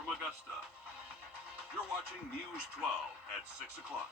from Augusta. You're watching News 12 at 6 o'clock.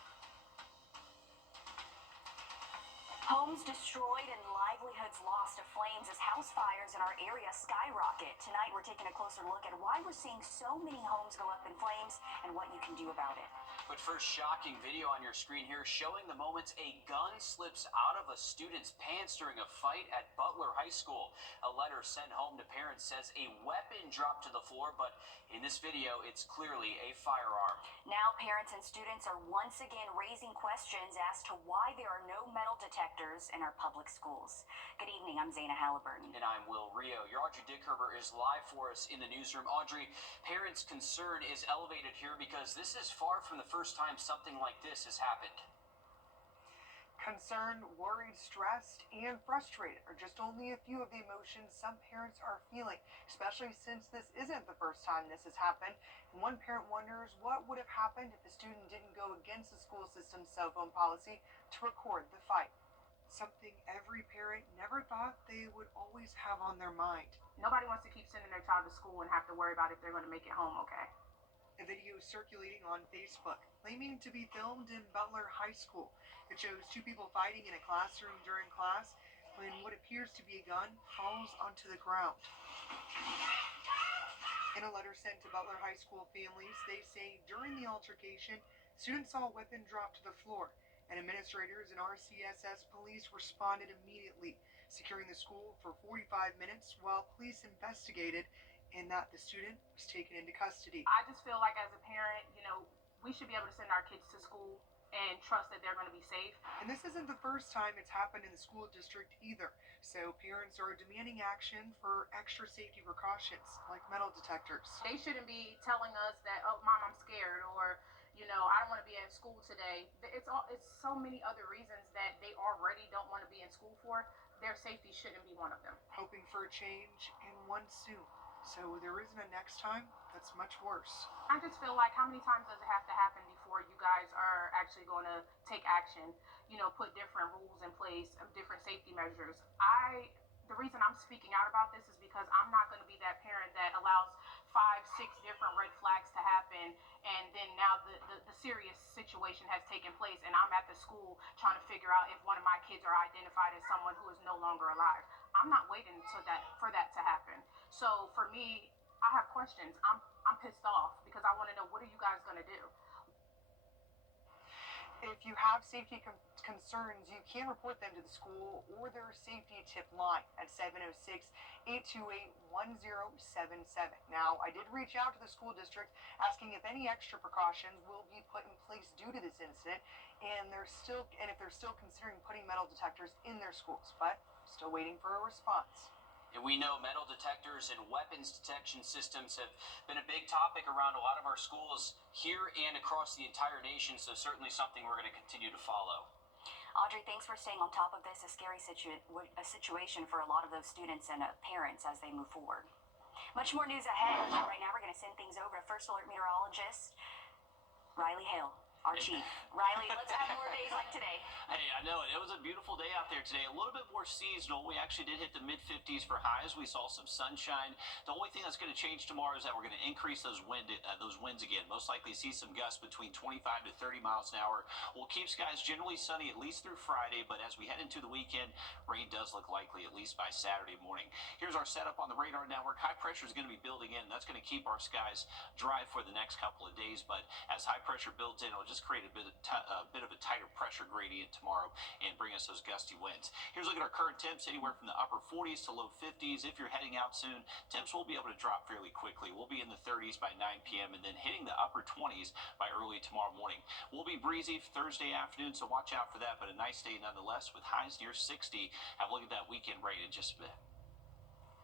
Homes destroyed and livelihoods lost to flames as house fires in our area skyrocket. Tonight, we're taking a closer look at why we're seeing so many homes go up in flames and what you can do about it. But first, shocking video on your screen here showing the moments a gun slips out of a student's pants during a fight at Butler High School. A letter sent home to parents says a weapon dropped to the floor, but in this video, it's clearly a firearm. Now, parents and students are once again raising questions as to why there are no metal detectors in our public schools. Good evening, I'm Zaina Halliburton. And I'm Will Rio. Your Audrey Dickerber is live for us in the newsroom. Audrey, parents' concern is elevated here because this is far from the first time something like this has happened. Concerned, worried, stressed, and frustrated are just only a few of the emotions some parents are feeling, especially since this isn't the first time this has happened. And one parent wonders what would have happened if the student didn't go against the school system's cell phone policy to record the fight. Something every parent never thought they would always have on their mind. Nobody wants to keep sending their child to school and have to worry about if they're going to make it home okay. A video circulating on Facebook claiming to be filmed in Butler High School. It shows two people fighting in a classroom during class when what appears to be a gun falls onto the ground. In a letter sent to Butler High School families, they say during the altercation, students saw a weapon drop to the floor, and administrators and RCSS police responded immediately, securing the school for 45 minutes while police investigated and that the student was taken into custody. I just feel like as a parent, we should be able to send our kids to school and trust that they're going to be safe. And this isn't the first time it's happened in the school district either. So parents are demanding action for extra safety precautions like metal detectors. They shouldn't be telling us that, oh, mom, I'm scared, or, I don't want to be at school today. It's so many other reasons that they already don't want to be in school for. Their safety shouldn't be one of them. Hoping for a change and one soon. So there isn't a next time that's much worse. I just feel like how many times does it have to happen before you guys are actually going to take action, put different rules in place, different safety measures. The reason I'm speaking out about this is because I'm not going to be that parent that allows 5, 6 different red flags to happen, and then now the serious situation has taken place, and I'm at the school trying to figure out if one of my kids are identified as someone who is no longer alive. I'm not waiting for that to happen. So for me, I have questions. I'm pissed off because I want to know, what are you guys going to do? If you have safety concerns, you can report them to the school or their safety tip line at 706-828-1077. Now, I did reach out to the school district asking if any extra precautions will be put in place due to this incident, and if they're still considering putting metal detectors in their schools, but still waiting for a response. And we know metal detectors and weapons detection systems have been a big topic around a lot of our schools here and across the entire nation, so certainly something we're going to continue to follow. Audrey, thanks for staying on top of this. A scary situation for a lot of those students and parents as they move forward. Much more news ahead. Right now, we're going to send things over to First Alert Meteorologist Riley Hale, our chief. Riley, let's have more days like today. Hey, I know it. It was a beautiful day out there today. A little bit more seasonal. We actually did hit the mid-50s for highs. We saw some sunshine. The only thing that's going to change tomorrow is that we're going to increase those winds again. Most likely see some gusts between 25 to 30 miles an hour. We'll keep skies generally sunny at least through Friday, but as we head into the weekend, rain does look likely at least by Saturday morning. Here's our setup on the radar network. High pressure is going to be building in. That's going to keep our skies dry for the next couple of days, but as high pressure builds in, it'll just create a bit of a tighter pressure gradient tomorrow and bring us those gusty winds. Here's a look at our current temps, anywhere from the upper 40s to low 50s. If you're heading out soon, temps will be able to drop fairly quickly. We'll be in the 30s by 9 p.m. and then hitting the upper 20s by early tomorrow morning. We'll be breezy Thursday afternoon, so watch out for that, but a nice day nonetheless with highs near 60. Have a look at that weekend rate in just a bit.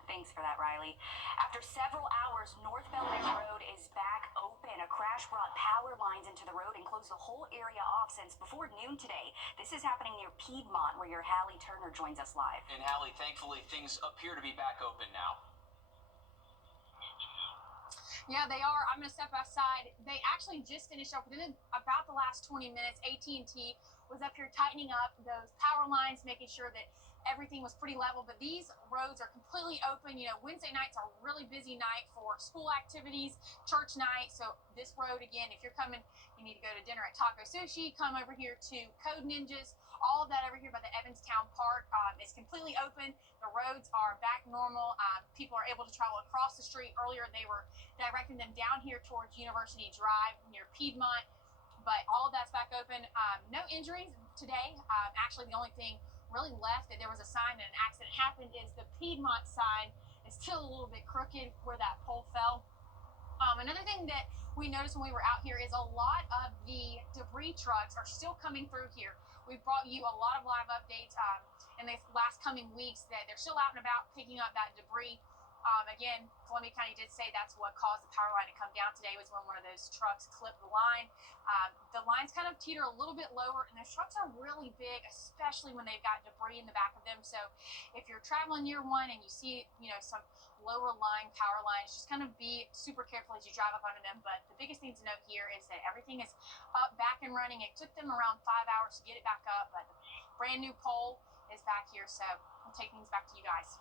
Thanks for that, Riley. After several hours, North Belvidere Road is back open. A crash brought power lines into the road and closed the whole area off since before noon today. This is happening near Piedmont, where your Hallie Turner joins us live. And Hallie, thankfully, things appear to be back open now. Yeah, they are. I'm going to step outside. They actually just finished up within about the last 20 minutes. AT&T was up here tightening up those power lines, making sure that everything was pretty level, but these roads are completely open. You know, Wednesday nights are a really busy night for school activities, church night. So this road, again, if you're coming, you need to go to dinner at Taco Sushi, come over here to Code Ninjas. All of that over here by the Evanstown Park is completely open. The roads are back normal. People are able to travel across the street. Earlier, they were directing them down here towards University Drive near Piedmont, but all of that's back open. No injuries today. Actually, the only thing really left that there was a sign that an accident happened is the Piedmont side is still a little bit crooked where that pole fell. Another thing that we noticed when we were out here is a lot of the debris trucks are still coming through here. We've brought you a lot of live updates in the last coming weeks that they're still out and about picking up that debris. Again, Columbia County did say that's what caused the power line to come down today, was when one of those trucks clipped the line. The lines kind of teeter a little bit lower, and those trucks are really big, especially when they've got debris in the back of them. So if you're traveling near one and you see, you know, some lower line power lines, just kind of be super careful as you drive up under them. But the biggest thing to note here is that everything is up, back and running. It took them around 5 hours to get it back up, but the brand new pole is back here. So we'll take things back to you guys.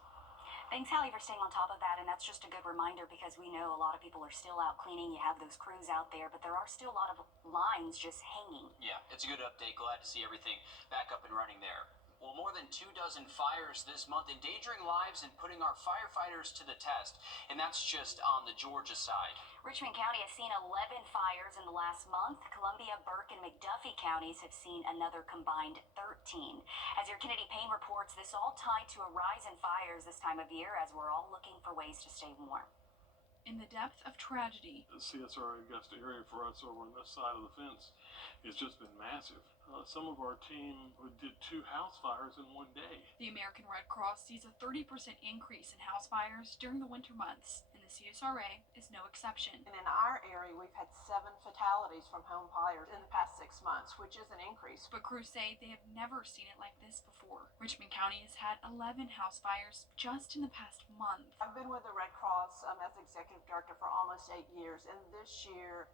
Thanks, Hallie, for staying on top of that, and that's just a good reminder because we know a lot of people are still out cleaning. You have those crews out there, but there are still a lot of lines just hanging. Yeah, it's a good update. Glad to see everything back up and running there. Well, more than 24 fires this month, endangering lives and putting our firefighters to the test, and that's just on the Georgia side. Richmond County has seen 11 fires in the last month. Columbia, Burke, and McDuffie counties have seen another combined 13. As your Kennedy Payne reports, this all tied to a rise in fires this time of year as we're all looking for ways to stay warm. In the depth of tragedy, the CSRA Augusta area for us over on this side of the fence has just been massive. Some of our team did 2 house fires in one day. the American Red Cross sees a 30% increase in house fires during the winter months, and the CSRA is no exception. And in our area, we've had 7 fatalities from home fires in the past 6 months, which is an increase. But crews say they have never seen it like this before. Richmond County has had 11 house fires just in the past month. I've been with the Red Cross as executive director for almost 8 years, and this year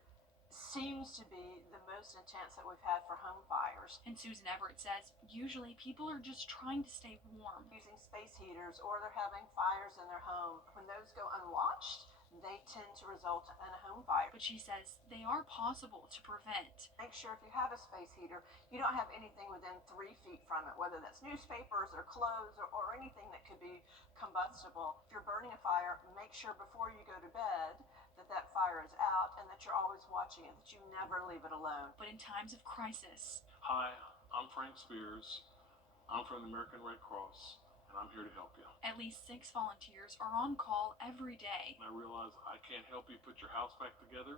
seems to be the most intense that we've had for home fires. And Susan Everett says usually people are just trying to stay warm. Using space heaters, or they're having fires in their home. When those go unwatched, they tend to result in a home fire. But she says they are possible to prevent. Make sure if you have a space heater, you don't have anything within 3 feet from it, whether that's newspapers or clothes or anything that could be combustible. If you're burning a fire, make sure before you go to bed that fire is out and that you're always watching it, that you never leave it alone. But in times of crisis... Hi, I'm Frank Spears. I'm from the American Red Cross, and I'm here to help you. At least 6 volunteers are on call every day. I realize I can't help you put your house back together,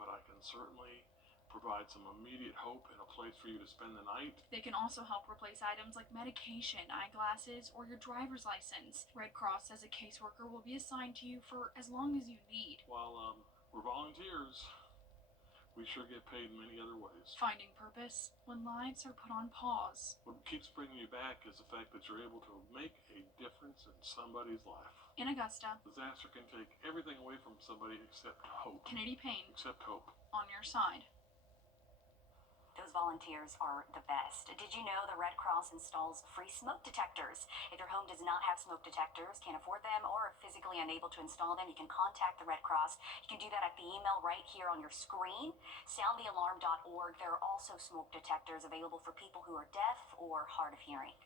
but I can certainly provide some immediate hope and a place for you to spend the night. They can also help replace items like medication, eyeglasses, or your driver's license. Red Cross says a caseworker will be assigned to you for as long as you need. While we're volunteers, we sure get paid in many other ways. Finding purpose when lives are put on pause. What keeps bringing you back is the fact that you're able to make a difference in somebody's life. In Augusta, disaster can take everything away from somebody except hope. Kennedy Payne, except hope. On your side. Those volunteers are the best. Did you know the Red Cross installs free smoke detectors? If your home does not have smoke detectors, can't afford them, or are physically unable to install them, you can contact the Red Cross. You can do that at the email right here on your screen, soundthealarm.org. There are also smoke detectors available for people who are deaf or hard of hearing.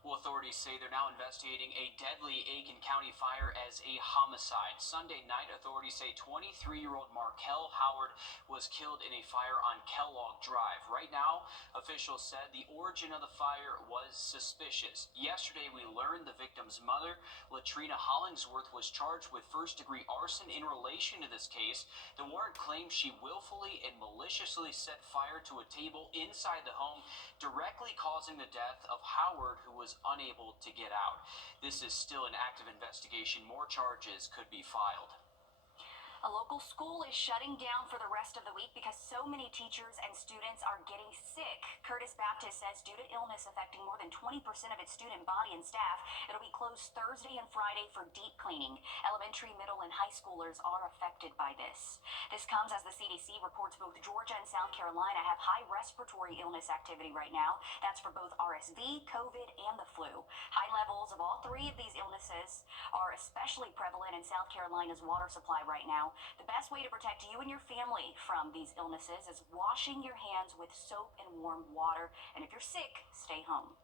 Well, authorities say they're now investigating a deadly Aiken County fire as a homicide. Sunday night, authorities say 23-year-old Markel Howard was killed in a fire on Kellogg Drive. Right now, officials said the origin of the fire was suspicious. Yesterday, we learned the victim's mother, Latrina Hollingsworth, was charged with first-degree arson in relation to this case. The warrant claims she willfully and maliciously set fire to a table inside the home, directly causing the death of Howard, who was unable to get out. This is still an active investigation. More charges could be filed. A local school is shutting down for the rest of the week because so many teachers and students are getting sick. Curtis Baptist says due to illness affecting more than 20% of its student body and staff, it'll be closed Thursday and Friday for deep cleaning. Elementary, middle, and high schoolers are affected by this. This comes as the CDC reports both Georgia and South Carolina have high respiratory illness activity right now. That's for both RSV, COVID, and the flu. High levels of all three of these illnesses are especially prevalent in South Carolina's water supply right now. The best way to protect you and your family from these illnesses is washing your hands with soap and warm water. And if you're sick, stay home.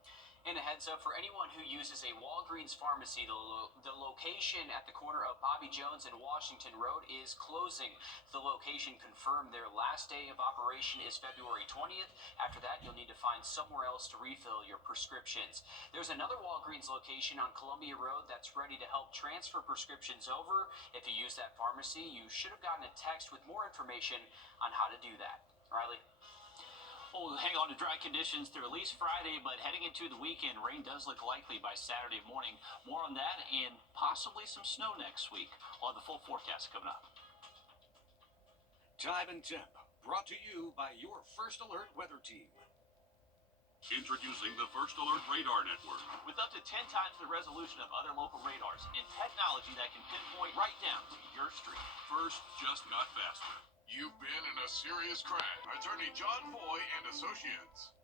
And a heads up for anyone who uses a Walgreens pharmacy, the location at the corner of Bobby Jones and Washington Road is closing. The location confirmed their last day of operation is February 20th. After that, you'll need to find somewhere else to refill your prescriptions. There's another Walgreens location on Columbia Road that's ready to help transfer prescriptions over. If you use that pharmacy, you should have gotten a text with more information on how to do that. Riley? We'll hang on to dry conditions through at least Friday, but heading into the weekend, rain does look likely by Saturday morning. More on that and possibly some snow next week. We'll have the full forecast coming up. Time and Temp, brought to you by your First Alert weather team. Introducing the First Alert Radar Network. With up to 10 times the resolution of other local radars and technology that can pinpoint right down to your street. First just got faster. You've been in a serious crash. Attorney John Boy and Associates.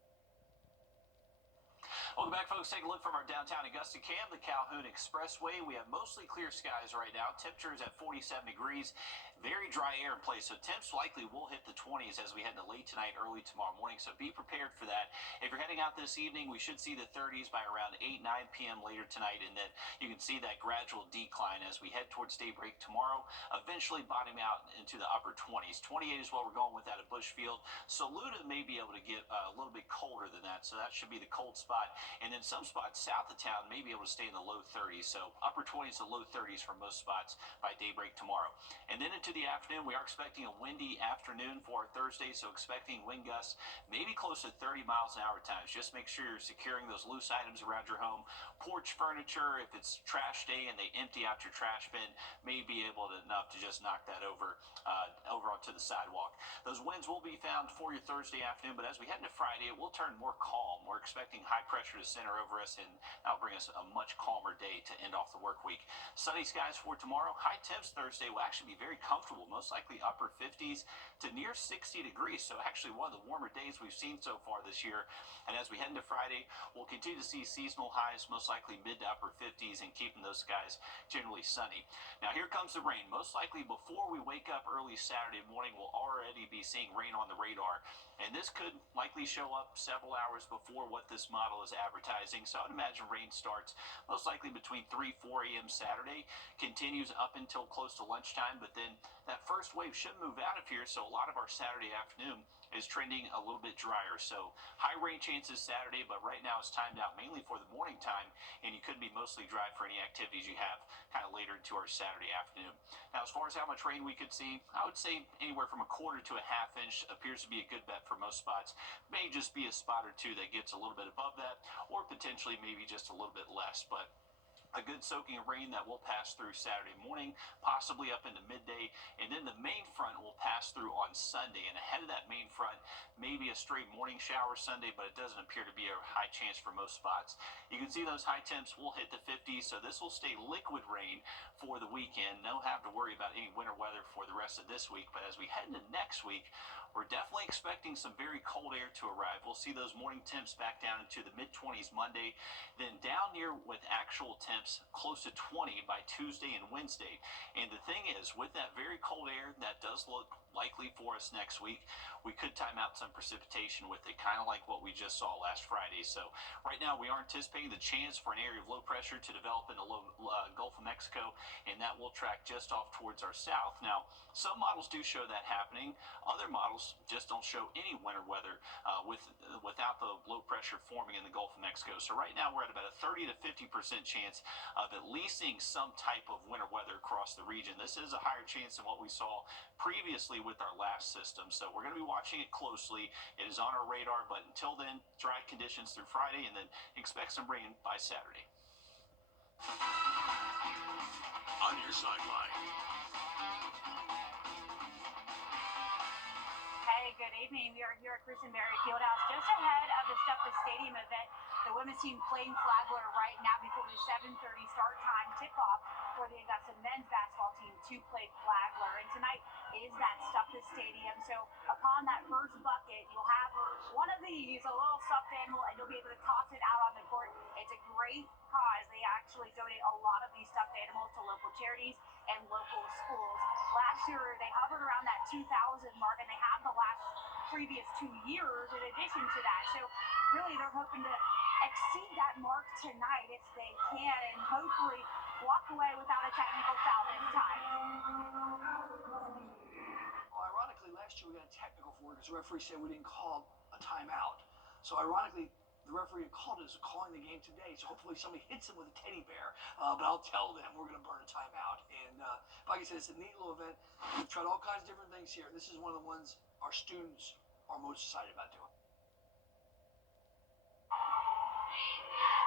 Welcome back, folks. Take a look from our downtown Augusta cam, the Calhoun Expressway. We have mostly clear skies right now. Temperatures at 47 degrees. Very dry air in place, so temps likely will hit the 20s as we head into late tonight, early tomorrow morning, so be prepared for that. If you're heading out this evening, we should see the 30s by around 8, 9 p.m. later tonight, and then you can see that gradual decline as we head towards daybreak tomorrow, eventually bottoming out into the upper 20s. 28 is what we're going with out of Bushfield. Saluda may be able to get a little bit colder than that, so that should be the cold spot. And then some spots south of town may be able to stay in the low 30s, so upper 20s to low 30s for most spots by daybreak tomorrow. And then into the afternoon, we are expecting a windy afternoon for our Thursday, so expecting wind gusts maybe close to 30 miles an hour at times. Just make sure you're securing those loose items around your home. Porch furniture, if it's trash day and they empty out your trash bin, may be able to enough to just knock that over onto the sidewalk. Those winds will be found for your Thursday afternoon, but as we head into Friday, it will turn more calm. We're expecting high pressure to center over us, and that'll bring us a much calmer day to end off the work week. Sunny skies for tomorrow. High temps Thursday will actually be very comfortable, most likely upper 50s to near 60 degrees, so actually one of the warmer days we've seen so far this year. And as we head into Friday, we'll continue to see seasonal highs, most likely mid to upper 50s, and keeping those skies generally sunny. Now here comes the rain. Most likely before we wake up early Saturday morning, we'll already be seeing rain on the radar, and this could likely show up several hours before what this model is advertising. So I would imagine rain starts most likely between 3, 4 a.m. Saturday, continues up until close to lunchtime, but then that first wave should move out of here, so a lot of our Saturday afternoon is trending a little bit drier. So high rain chances Saturday, but right now it's timed out mainly for the morning time, and you could be mostly dry for any activities you have kind of later into our Saturday afternoon. Now, as far as how much rain we could see, I would say anywhere from a quarter to a half inch appears to be a good bet for most spots. May just be a spot or two that gets a little bit above that, or potentially maybe just a little bit less, but a good soaking of rain that will pass through Saturday morning, possibly up into midday, and then the main front will pass through on Sunday. And ahead of that main front, maybe a straight morning shower Sunday, but it doesn't appear to be a high chance for most spots. You can see those high temps will hit the 50s, so this will stay liquid rain for the weekend. No have to worry about any winter weather for the rest of this week, but as we head into next week, we're definitely expecting some very cold air to arrive. We'll see those morning temps back down into the mid-20s Monday, then down near with actual temps close to 20 by Tuesday and Wednesday. And the thing is, with that very cold air that does look likely for us next week, we could time out some precipitation with it, kind of like what we just saw last Friday. So right now we are anticipating the chance for an area of low pressure to develop in the Gulf of Mexico, and that will track just off towards our south. Now, some models do show that happening. Other models just don't show any winter weather without the low pressure forming in the Gulf of Mexico. So right now we're at about a 30 to 50% chance of at least seeing some type of winter weather across the region. This is a higher chance than what we saw previously with our last system. So we're going to be watching it closely. It is on our radar, but until then, dry conditions through Friday, and then expect some rain by Saturday. On your sideline. Hey, good evening. We are here at Christenberry Fieldhouse just ahead of the Stuff the Stadium event. The women's team playing Flagler right now before the 7:30 start time tip-off for the Augusta men's basketball team to play Flagler. And tonight is that Stuff the Stadium. So upon that first bucket, you'll have one of these, a little stuffed animal, and you'll be able to toss it out on the court. It's a great cause. They actually donate a lot of these stuffed animals to local charities and local schools. Last year, they hovered around that 2,000 mark, and they have the previous 2 years in addition to that. So really, they're hoping to exceed that mark tonight if they can, and hopefully walk away without a technical foul this time. Well, ironically, last year we got a technical for it because the referee said we didn't call a timeout. So ironically, the referee who called it is calling the game today. So hopefully somebody hits him with a teddy bear. But I'll tell them we're going to burn a timeout. And like I said, it's a neat little event. We've tried all kinds of different things here. This is one of the ones our students are most excited about doing.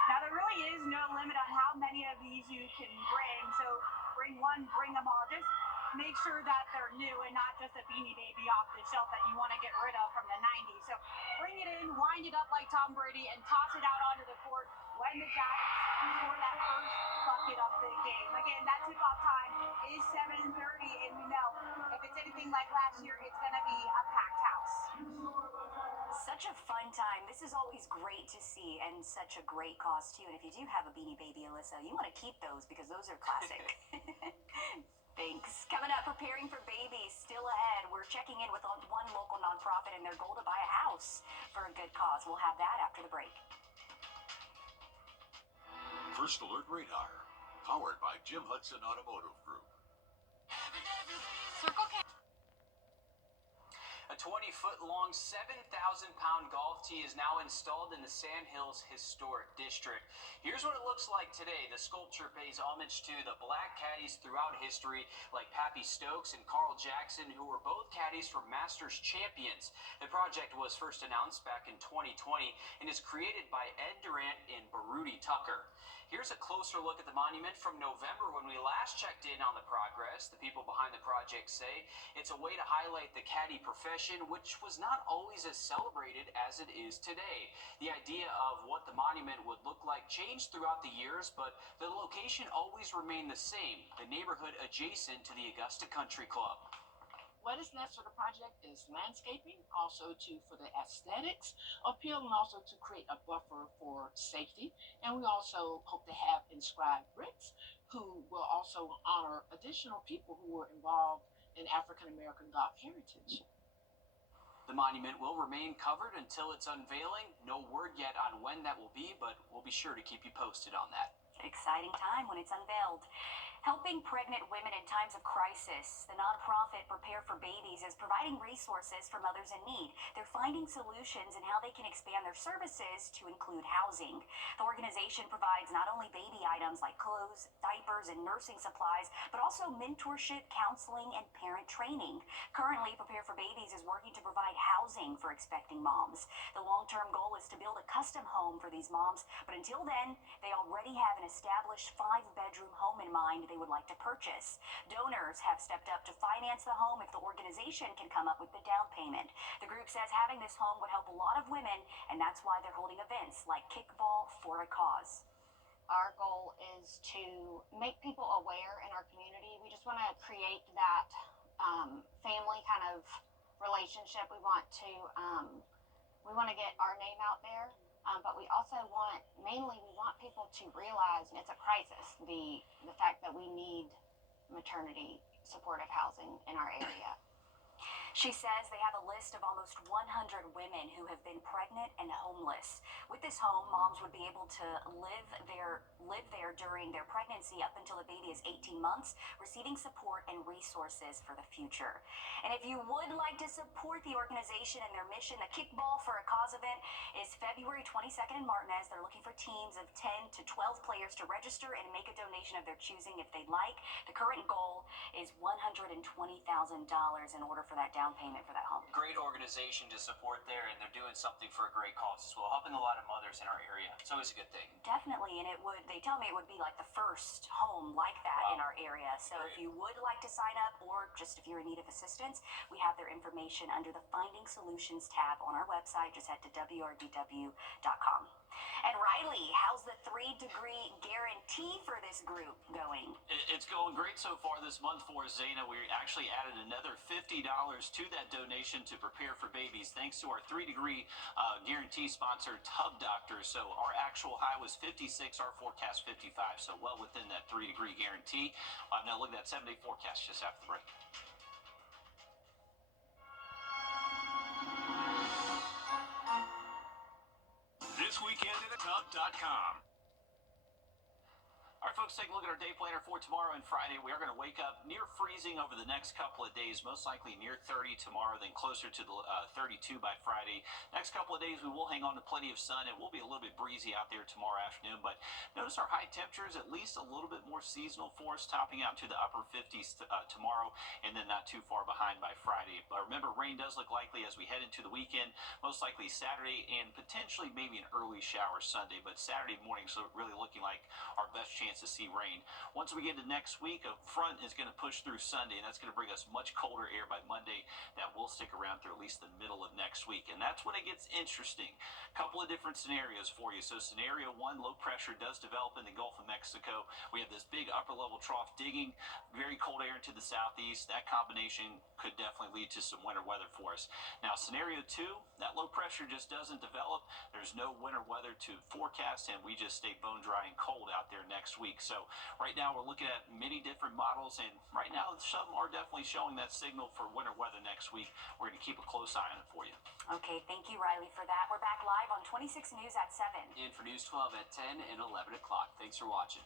Now, there really is no limit on how many of these you can bring. So bring one, bring them all. Just make sure that they're new and not just a Beanie Baby off the shelf that you want to get rid of from the 90s. So bring it in, wind it up like Tom Brady, and toss it out onto the court when the Jackets score that first bucket of the game. Again, that tip-off time is 7:30, and we know if it's anything like last year, it's going to be a packed house. Such a fun time. This is always great to see, and such a great cause too. And if you do have a Beanie Baby, Alyssa, you want to keep those because those are classic. Thanks. Coming up, preparing for babies still ahead. We're checking in with one local nonprofit and their goal to buy a house for a good cause. We'll have that after the break. First Alert Radar, powered by Jim Hudson Automotive Group. Circle K. A 20-foot-long, 7,000-pound golf tee is now installed in the Sand Hills Historic District. Here's what it looks like today. The sculpture pays homage to the black caddies throughout history, like Pappy Stokes and Carl Jackson, who were both caddies for Masters champions. The project was first announced back in 2020 and is created by Ed Durant and Baruti Tucker. Here's a closer look at the monument from November when we last checked in on the progress. The people behind the project say it's a way to highlight the caddy profession, which was not always as celebrated as it is today. The idea of what the monument would look like changed throughout the years, but the location always remained the same, the neighborhood adjacent to the Augusta Country Club. What is next for the project is landscaping, also for the aesthetics appeal, and also to create a buffer for safety. And we also hope to have inscribed bricks who will also honor additional people who were involved in African American golf heritage. The monument will remain covered until its unveiling. No word yet on when that will be, but we'll be sure to keep you posted on that. Exciting time when it's unveiled. Helping pregnant women in times of crisis, the nonprofit Prepare for Babies is providing resources for mothers in need. They're finding solutions in how they can expand their services to include housing. The organization provides not only baby items like clothes, diapers, and nursing supplies, but also mentorship, counseling, and parent training. Currently, Prepare for Babies is working to provide housing for expecting moms. The long-term goal is to build a custom home for these moms, but until then, they already have an established 5-bedroom home in mind they would like to purchase. Donors have stepped up to finance the home if the organization can come up with the down payment. The group says having this home would help a lot of women, and that's why they're holding events like Kickball for a Cause. Our goal is to make people aware in our community. We just want to create that family kind of relationship. We want to get our name out there. But we also we want people to realize it's a crisis, the fact that we need maternity supportive housing in our area. She says they have a list of almost 100 women who have been pregnant and homeless. With this home, moms would be able to live there during their pregnancy up until the baby is 18 months, receiving support and resources for the future. And if you would like to support the organization and their mission, the Kickball for a Cause event is February 22nd in Martinez. They're looking for teams of 10 to 12 players to register and make a donation of their choosing if they'd like. The current goal is $120,000 in order for that down down payment for that home. Great organization to support there, and they're doing something for a great cause as well, helping a lot of mothers in our area. It's always a good thing. Definitely, and they tell me it would be like the first home like that in our area. So if you would like to sign up, or just if you're in need of assistance, we have their information under the Finding Solutions tab on our website. Just head to wrdw.com. And Riley, how's the 3-degree guarantee for this group going? It's going great so far this month for us, Zana. We actually added another $50 to that donation to prepare for babies, thanks to our 3-degree guarantee sponsor, Tub Doctor. So our actual high was 56, our forecast 55, so well within that 3-degree guarantee. Now look at that 7-day forecast just after the break. This weekend at tub.com. All right, folks, take a look at our day planner for tomorrow and Friday. We are going to wake up near freezing over the next couple of days, most likely near 30 tomorrow, then closer to the 32 by Friday. Next couple of days, we will hang on to plenty of sun. It will be a little bit breezy out there tomorrow afternoon, but notice our high temperatures at least a little bit more seasonal for us, topping out to the upper 50s tomorrow, and then not too far behind by Friday. But remember, rain does look likely as we head into the weekend, most likely Saturday, and potentially maybe an early shower Sunday, but Saturday morning, so really looking like our best chance to see rain. Once we get into next week, a front is going to push through Sunday, and that's going to bring us much colder air by Monday. That will stick around through at least the middle of next week, and that's when it gets interesting. A couple of different scenarios for you. So scenario one, low pressure does develop in the Gulf of Mexico. We have this big upper level trough digging very cold air into the southeast. That combination could definitely lead to some winter weather for us. Now scenario two, that low pressure just doesn't develop. There's no winter weather to forecast, and we just stay bone dry and cold out there next week. So right now we're looking at many different models, and right now some are definitely showing that signal for winter weather next week. We're going to keep a close eye on it for you. Okay, thank you, Riley, for that. We're back live on 26 News at 7. And for News 12 at 10 and 11 o'clock. Thanks for watching.